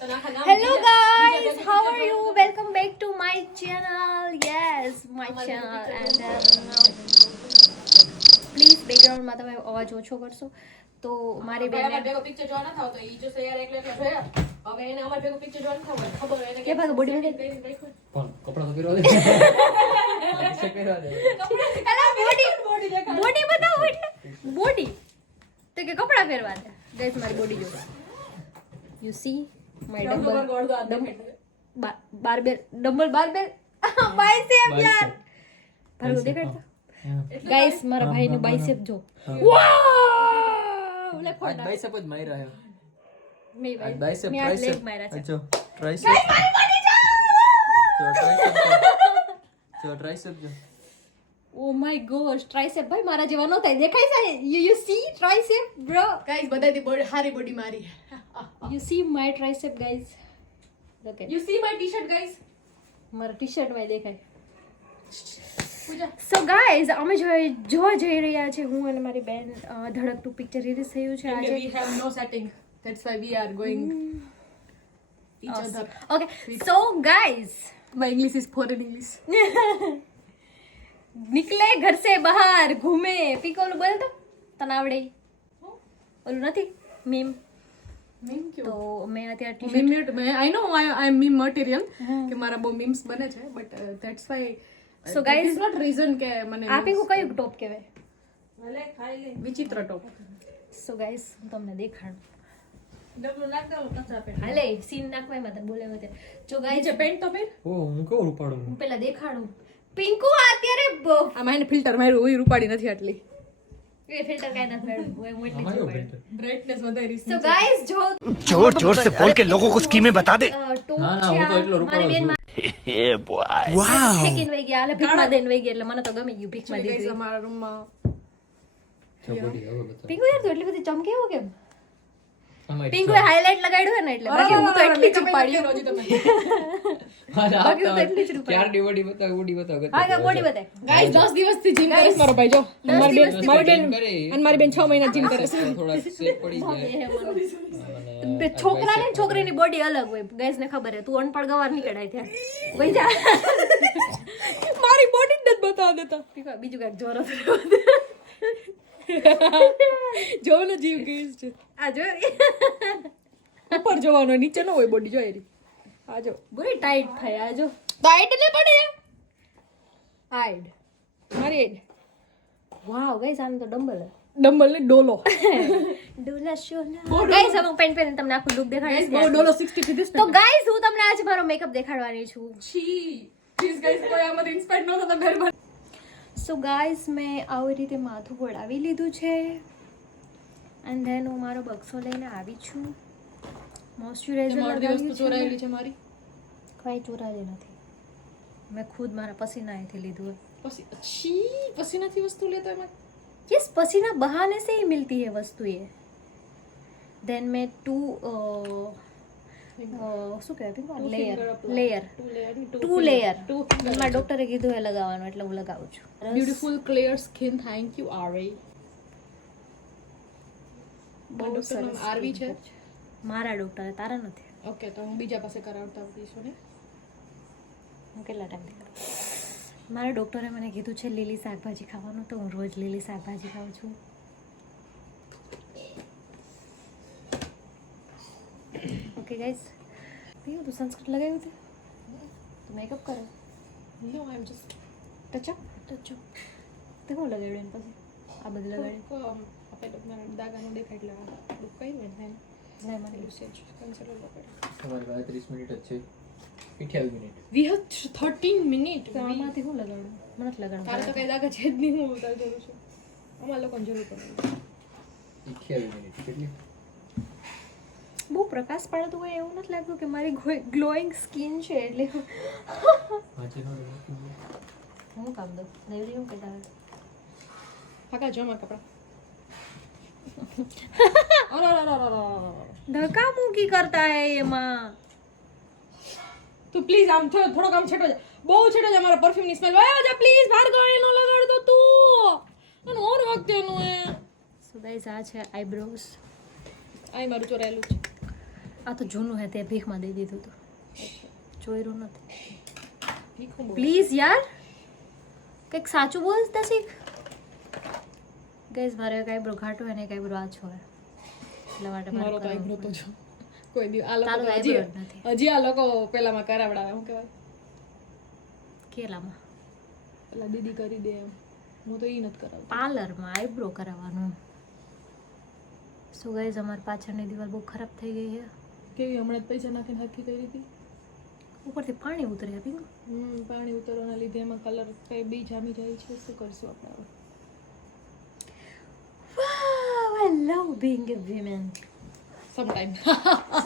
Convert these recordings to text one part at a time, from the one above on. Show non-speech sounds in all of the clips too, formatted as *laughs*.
Hello guys, how are you? Welcome back to my channel. Yes, my channel. And um, please background માં તમે અવાજ ઓછો કરશો તો મારી ભાઈ અમારે બેન ભેગો picture જોવા નથી આવતો. ઈ જોશે યાર એકલે એકલે જોયા. હવે એને અમારે ભેગો picture જોવા નથી આવતું. ખબર હોય એને કે ભાગ બોડી માં પહેરીને રાખ્યું. પણ કપડાં તો પહેરવા દે અભિષેક પહેરવા દે અલા બોડી Body દેખાડે. બોડી બતાવો એટલે બોડી તો કે કપડા પહેરવા દે ગાઈસ મારી બોડી જો યુ સી માય ડબલ *laughs* યાર. દેખાડતો ગાઈસ મારા જો. વાવ લે ફોટા બાયસેપ જ માર્યા હે. મેં આજ બાયસેપ મેં આજ ટ્રાઇસેપ leg માર્યા છે. જો ટ્રાઇસેપ જો! ટ્રાઇસેપ જો. ટ્રાઇસેપ જો. ઓ માય ગોશ ટ્રાઇસેપ ભાઈ મારા જેવા ન થાય. દેખાય છે? You you see tricep bro બધાયથી body હારી બોડી મારી. You see my tricep guys okay You see my t-shirt, guys? મારા ટી-શર્ટમાં દેખાય. સો ગાઈઝ અમે જોવા જઈ રહ્યા છે હું અને મારી બેન ધડકતું પિક્ચર રિલીઝ થયું છે આજે. have no setting. That's why we are going each other. Okay so guys my English is foreign English નિકલે ઘર સે બહાર ઘૂમે. પીક બોલ તો. તને આવડે? ઓલું નથી? મીમ? તો મેં અત્યારે ટી મેં- આઈ know I- I am meme કે મારા બહુ મીમ્સ બને છે but that's why so guys is not reason કે મને આ પીકું કયું ટોપ કહેવાય? વિચિત્ર ટોપ. સો ગાઈઝ હું તમને દેખાડું. હાલે સીન નાખવા એમાં તને બોલે મતે જો ગાઈઝ છે પેન્ટ તો પેન ઓ હું કેવું હું પેલા દેખાડું. પિંકુ અત્યારે આ આમાં ફિલ્ટર માર્યું હોય રૂપાડી નથી આટલી. એ ફિલ્ટર કાંઈ નથી મેળવ્યું. હું એમ એટલી જ અમારો ઉપાડું. બેલ્ટ બ્રાઇટનેસ વધારી So guys, જો जोर जोर से बोल के लोगों को स्कीमें बता दे અ, ટોપ ના, ના, છે હું તો આ. એટલો રૂપાળો મારી બેન છું. માં ફેંકીને વહી ગયા. હાલે ભીખમાં દઈને વહી ગયા એટલે મને તો ગમી ગયું ભીખમાં ગાઈસ દીધી. અમારા રૂમમાં જો બોડી હવે બતાવ પિંકુ યાર તું એટલી બધી ચમકે એવું કેમ અમારી હાઇલાઇટ લગાડ્યું હોય ને એટલે બાકી હું તો એટલી જ ઉપાડી હજી તમે. હા, બાકી હું તો એટલી જ રૂપાળી. ક્યાર બોડી બતાવ બોડી બતાવ હા બોડી બતાય. ગાઈસ 10 દિવસથી જીમ કરે મારો ભાઈ જો મારી બેન મારી બેન અને મારી બેન 6 મહિના જીમ કરે છે. થોડા શેપ પડી જાય. એ મને. અને બે છોકરાને ને છોકરીની બોડી અલગ હોય. ગાઈસ ને ખબર હે તું અનપડ ગવાર નીકળાય ત્યાં. જા. મારી બોડી જ નથી દેતા બીજું કંઈક જોર *laughs* જોવાનો જીવ કેવી છે આ જો. ઉપર જોવાનો નીચે ન હોય બોડી જોઈ એરી. આ જો. બુરી ટાઈટ થાય આ જો. ટાઈટ ને પડે આઈડ મારી એડ વાવ ગાઈસ આમ તો ડમ્બલ ડમ્બલ ને ડોલો. *laughs* ડોલા શોલા. ગાઈસ હું પેન પહેરીને તમને આખું લુક દેખાડીશ. બહુ ડોલો 60 થી તો ગાઈસ હું તમને આજે મારો મેકઅપ દેખાડવાની છું. છી. પ્લીઝ ગાઈસ કોઈ આમાં ઇન્સ્પાયર ન થતા મહેરબાની સો ગાઈઝ મેં આવી રીતે માથું વળાવી લીધું છે. એન્ડ ધેન હું મારો બક્સો લઈને આવી છું. મોઇશ્ચરાઇઝર લગાવ્યું ચોરાયેલી નથી. મેં ખુદ મારા પસીનાએથી લીધું પછી પસીનાથી વસ્તુ લેતા એમાં યસ પસીના બહાને સે મિલતી હૈ વસ્તુ એ. ધેન મેં ટુ શું કહેવાય પિંકો લેયર લેયર ટુ લેયર મારા ડોક્ટરે કીધું એ લગાવવાનું એટલે હું લગાવું છું beautiful clear skin thank you Aarvi બહુ સરસ આરવી છે મારા ડોક્ટરે તારા નથી ઓકે તો હું બીજા પાસે કરાવતા આવતી ને હું કેટલા ટાઈમથી કરું મારા ડોક્ટરે મને કીધું છે લીલી શાકભાજી ખાવાનું તો હું રોજ લીલી શાકભાજી ખાઉં છું ગાઈસ પીવું તું સનસ્ક્રીન લગાવ્યું છે તો મેકઅપ કરે નો I am just touch up touch up તે હું લગાવ્યું એને પછી આ બધું લગાડ્યું આપણે દાગાનું દેખાય એટલે થોડુંક કઈ ને થાય નહીં મને યુસેજ કન્સિડર વગર તમારી પાસે 30 મિનિટ જ છે 28 મિનિટ વી હેવ 13 મિનિટ આમાંથી હું લગાડું મને નથી તારે તો કઈ દાગા છે જ નહીં હું ઉતાર કરું છું અમારા લોકોને જરૂર પડે 28 મિનિટ કેટલી બહુ પ્રકાશ પાડતો હોય એવું નથી લાગતું કે મારી ગ્લોઈંગ સ્કિન છે એટલે. હું કામ દઉં? નવરી હું હોય ફાકા જો મારા કપડા. ધક્કા મૂકી કરતા હે એમાં. તું પ્લીઝ આમ થો થોડોક આમ છેટો બહુ છેટો જા મારા પરફ્યુમની સ્મેલ વાયો જા પ્લીઝ બહાર ગયો નો લગાડ દો તું. અને ઓર વખતે નું એ. સો ગાઈઝ આ છે આઈબ્રોઝ આઈ મારું ચોરાયેલું છે. આ તો જૂનું હે તે ભીખમાં દઈ દીધું હતું જોયું નથી. પ્લીઝ યાર કંઈક સાચું બોલતા શીખ ગઈસ મારે એક આઈબ્રો ઘાટો હોય ને એક આઈબ્રો આછો હોય એટલા માટે મારે તો આઈબ્રો તો. જો. કોઈ દી આ લોકો તો હજી. હજી આ લોકો પેલામાં કરાવડાવે શું કહેવાય? કેલામાં? પેલા દીદી કરી દે એમ. હું તો ઈ નથી કરાવ પાર્લરમાં આઈબ્રો કરાવવાનું. સો ગાઈઝ અમારી પાછળની દિવાલ બહુ ખરાબ થઈ ગઈ છે કેવી હમણાં પૈસા નાખીને હરખી કરી હતી? ઉપરથી પાણી ઉતરે આપી હમ પાણી ઉતરવાના લીધે એમાં કલર કઈ બી જામી જાય છે શું કરશું આપણે હવે? I love being a woman. Sometime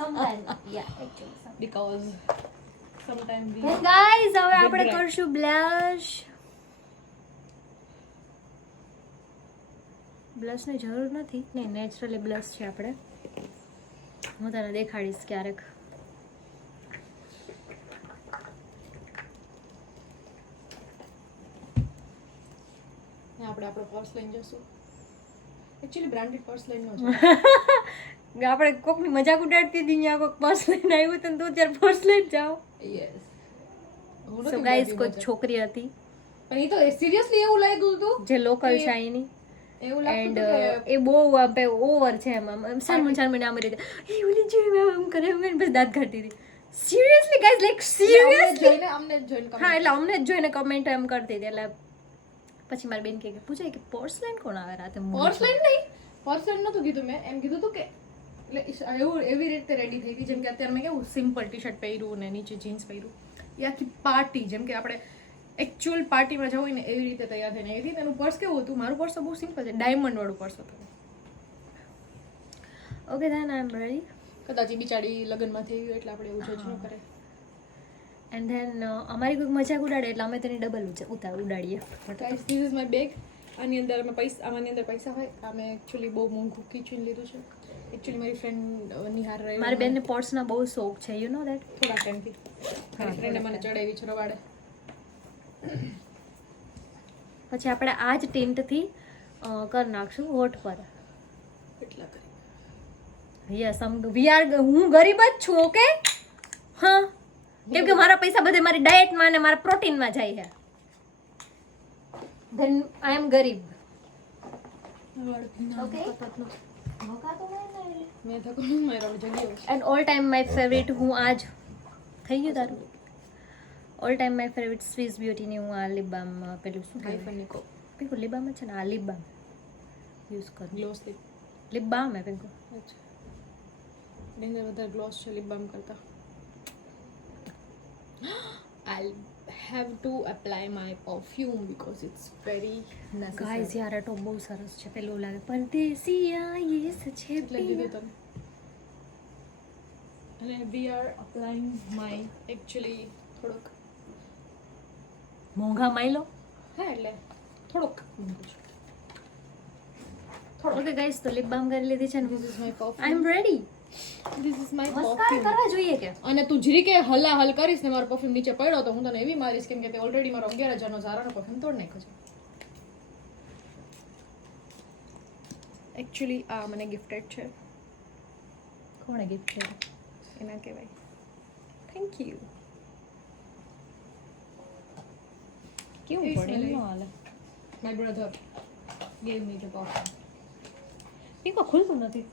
Sometimes, yeah, actually. Because sometime હવે આપણે. કરશું બ્લશ બ્લશની જરૂર નથી. નહીં નેચરલી બ્લશ છે આપણે. હું તને દેખાડીશ ક્યારેક. આપણે આપણો પર્સ લઈને જશું. એકચ્યુઅલી બ્રાન્ડેડ પર્સ લઈને જશું *laughs* આપણે કોકની મજાક ઉડાડતી હતી અહીંયા કોક પર્સ લઈને આવ્યું તો ત્યારે પર્સ લઈને જાઓ. યસ સો ગાઈસ કોઈ છોકરી હતી. પણ એ તો સિરિયસલી એવું લાગ્યું હતું જે લોકલ છે અહીંની. એન્ડ એ બહુ ઓવર છે એમ આમ સનમુન મને આમ રીતે એ ઓલી જોઈ મેં આમ કરે મેં બસ દાંત કાઢતી હતી. સિરિયસલી ગાઈઝ લાઈક સિરિયસલી અમને જોઈને હા એટલે અમને જ જોઈને કમેન્ટ એમ કરતી હતી એટલે પછી મારી બેન કે પૂછાય કે પોર્સલેન કોણ આવે રાતે પર્સ લઈને નહીં. પર્સ લઈને નતું કીધું મેં. એમ કીધું હતું કે એટલે એવું એવી રીતે રેડી થઈ હતી જેમ કે અત્યારે મેં કેવું સિમ્પલ ટી શર્ટ પહેર્યું ને નીચે જીન્સ પહેર્યું. એ આખી પાર્ટી જેમ કે આપણે એકચ્યુઅલ પાર્ટીમાં જવું હોય ને એવી રીતે તૈયાર થઈને એવી રીતે એનું પર્સ કેવું હતું? મારું પર્સ તો બહુ સિમ્પલ છે. ડાયમંડ વાળું પર્સ હતું. Okay then I am ready કદાચ બિચારી લગ્નમાં થઈ ગયું એટલે આપણે એવું જજ ન કરે. એન્ડ ધેન અમારી કોઈક મજાક ઉડાડે એટલે અમે તેની ડબલ ઉતાર ઉડાડીએ. Guys this is my bag આની અંદર અમે પૈસા આમાંની અંદર પૈસા હોય. અમે એકચ્યુઅલી બહુ મોંઘું કિચન લીધું છે. એકચ્યુઅલી મારી ફ્રેન્ડ નિહાર રહી મારી બેનને પોર્ટ્સના બહુ શોખ છે યુ નો દેટ થોડા ટાઈમથી મારી ફ્રેન્ડે મને ચડાવી છે રવાડે. પછી આપણે આ જ ટિન્ટથી કરી નાખશું હોઠ પર. એટલા કરી. યસ આમ વી આર હું ગરીબ જ છું ઓકે? હા. કેમ કે મારા પૈસા બધે મારી ડાયટમાં અને મારા પ્રોટીનમાં જાય છે. ધેન આઈ એમ ગરીબ. ઓકે? મેં થકો મારા જગ્યાએ and all time my favourite હું આજ. થઈ ગયું તારું? All time my favourite Swiss બ્યુટીની હું આ લિપ બામ પેલું શું કહેવાય? પિંકુ લિપ બામ છે ને? આ લિપ બામ યુઝ કરું. ગ્લોસ લીપ લિપ બામ હે પિંકુ એની અંદર વધારે ગ્લોસ છે લિપ બામ કરતા. I have to apply my perfume because it's very guys. યાર તો બહુ સરસ છે પેલું લાગે. પરદેસિયા યસ છે અને we are applying my actually થોડોક મોંઘા માયલો હા એટલે થોડોક. ઓકે ગાઈસ તો લિપ બામ કરી લીધી છે ને. This is my coffee I am ready this is my mascara કરવા જોઈએ કે? અને તું જરી કે હલા હલ કરીશ ને મારો પરફ્યુમ નીચે પડ્યો તો હું તને એવી મારીશ કેમ કે તે ઓલરેડી મારો અગિયાર નો ઝારાનો પરફ્યુમ તોડ નાખ્યો છે. એકચ્યુઅલી આ મને ગિફ્ટેડ છે. કોણે ગિફ્ટ છે એના કહેવાય. થેન્ક યુ કેવું પડે? એમ હાલે my brother gave me the perfume pico ખુલતું નથી.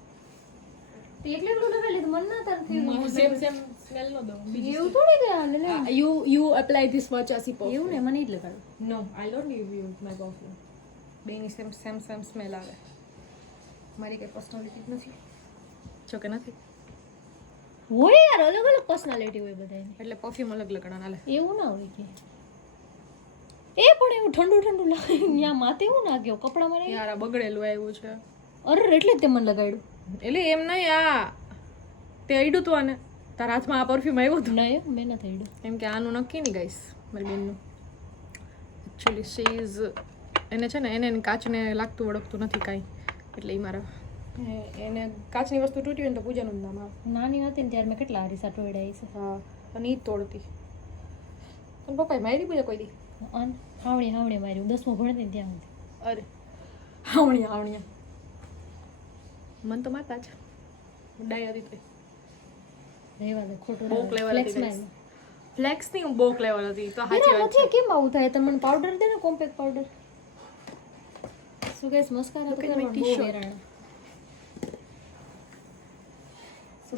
એટલે એકલું એકલું લીધું મન ના તાર હું સેમ સેમ સ્મેલ નો દો એવું થોડી ગયા હાલે લે. You you apply this much આસી એવું ને મને એટલે લગાડ્યું no I don't leave you my perfume બેની સેમ સેમ સેમ સ્મેલ આવે. મારી કઈ પર્સનાલિટી નથી. જો કે નથી. હોય યાર અલગ અલગ પર્સનાલિટી હોય બધાની એટલે પરફ્યુમ અલગ લગાડવાના હાલે. એવું ના હોય કે. એ પણ એવું ઠંડુ ઠંડુ લાગે ત્યાં માથે એવું નાખ્યો? કપડામાં નહીં યાર આ બગડેલું આવ્યું છે. અરે એટલે જ તે મને લગાડ્યું. એટલે એમ નહીં આ તે અડ્યું તું આને. તારા હાથમાં આ પરફ્યુમ આવ્યું હતું? નહીં મેં નથી થયું એમ કે આનું નક્કી નહીં ગાઈસ મારી બેનનું. એકચ્યુઅલી શી ઇઝ એને છે ને એને કાચને લાગતું વળગતું નથી કાંઈ. એટલે એ મારા એને કાચની વસ્તુ તૂટી હોય ને તો પૂજાનું જ નામ આવે નાની હતી ને ત્યારે મેં કેટલા હરીસા ટોયડા છે. હા અને ઈ જ તોડતી. પણ પપ્પાએ મારી પૂજા કોઈ દી? અન હાવણી હાવણી માર્યું. દસમું ભણતી ત્યાં સુધી. અરે હાવણી હાવણી મન તો મારતા જ. ડાય હતી રહેવા દે ખોટું બોક લેવલ. ફ્લેક્સ હતી માં ફ્લેક્સની બોક લેવલ હતી તો હાચી વાત છે. કેમ આવું થાય? તમે મને પાવડર દે ને કોમ્પેક્ટ પાવડર શું કહેશ મસ્કારા તો કરવા. બહુ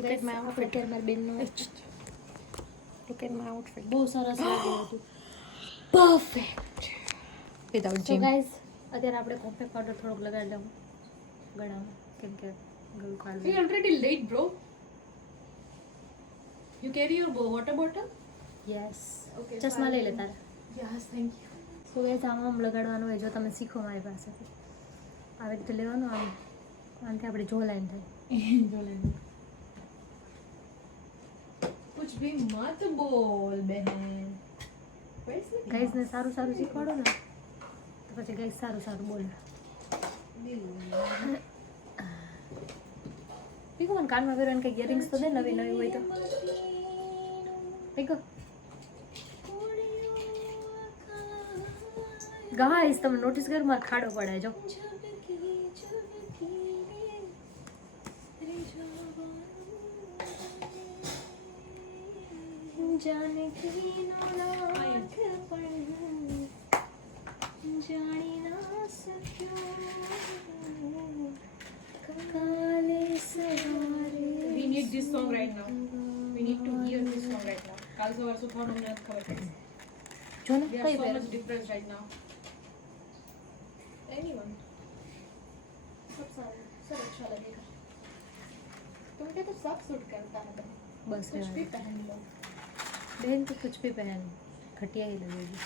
એટ માય આઉટફિટ બહુ સરસ લાગ્યું હતું પરફેક્ટ વિધાઉટ સો ગાઈઝ અત્યારે આપણે કોમ્પેક્ટ પાવડર થોડોક લગાડી દઉં ગળામાં કેમ કે ગળું કાઢવું We already late, bro. You carry your bo- water bottle? Yes Okay, ચશ્મા લઈ લે fine. તારા Yes, thank you. So guys આમ આમ લગાડવાનું હોય જો તમે શીખો મારી પાસેથી આવી રીતે લેવાનું આમ આનાથી આપણે જો લાઈન થાય *laughs* कुछ भी मत बोल बहन ગાઈઝને સારું સારું શીખવાડો ને તો પછી ગાઈઝ સારું સારું બોલે. પીકો મને કાનમાં પહેરવાની કંઈક ઇયરિંગ્સ તો દે નવી નવી હોય તો. પીકો ગાઈસ તમે નોટિસ કર મારે ખાડો પડે જો. right now. We need to hear this song right now. કાલ સવાર સુધીમાં અમને નથી ખબર પડી. જો ને We કઈ have so પહેર much difference right now. Anyone. सब सारे सब अच्छा लगेगा तुम क्या तो सब सूट करता है બસ कुछ भी રહેવા पहन लो દે. બહેન તો कुछ भी पहन घटिया ही लगेगी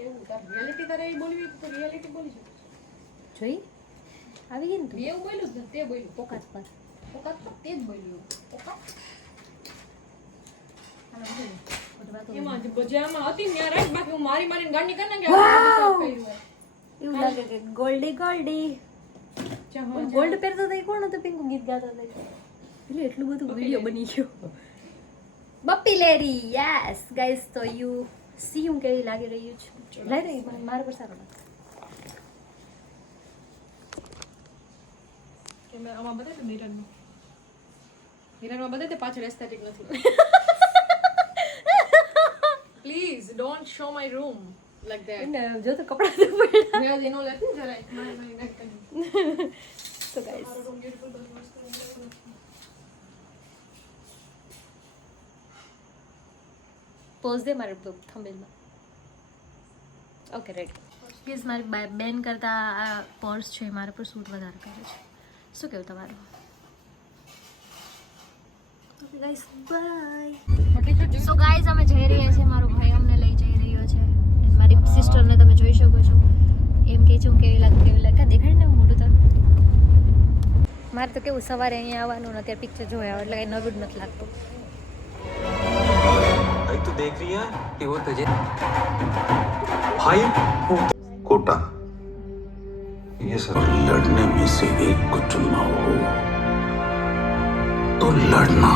એવું તાર રિયાલિટી તારે એ બોલવી હોય તો રિયાલિટી બોલી શકે જોઈ આવી ગઈ ને એવું બોલ્યું જ તે બોલ્યું પોકાત પર ઓકાત પર તે જ બોલ્યું એમાં બજારમાં હતી ને ત્યાં બાકી હું મારી મારીને ગાંડી કરી નાખી આપણે બધું સાફ કર્યું હોય. એવું લાગે કે ગોલ્ડી ગોલ્ડી. ગોલ્ડ પહેરતો તો કોણ હતું પિંકુ ગીત ગાતો હતો એટલે એટલું બધું વીડિયો બની ગયો બપ્પી લેરી યસ ગાઈસ તો યુ સી હું કેવી લાગી રહ્યું છે લઈ રહી મારા પર સારો લાગશે કે મેં આમાં બતાય તો મિરરમાં મિરરમાં બતાય તો પાછળ એસ્થેટિક નથી. Please don't show my room like that જો તો કપડા તો પડ્યા મેં એનો લેતી જરાય. મારી મારી નાખ તો ગાઈસ પોઝ દે મારે થંબેલમાં ઓકે રેડી પ્લીઝ મારી બેન કરતાં આ પર્સ છે મારા પર સૂટ વધારે કરે છે. શું કેવું તમારું સો ગાઈઝ અમે જઈ રહ્યા છીએ. મારો ભાઈ અમને લઈ જઈ રહ્યો છે. મારી સિસ્ટરને તમે જોઈ શકો છો. એમ કે છું કેવી લાગે કેવી લાગે દેખાય ને મોટું તો મારે તો કેવું સવારે અહીંયા આવવાનું ને અત્યારે પિક્ચર જોયા એટલે કંઈ નવું જ નથી લાગતું. તો દેખ રહી હે? કે તજે. ભાઈ કોટા ये सब लड़ने में से एक को चुनना हो तो लड़ना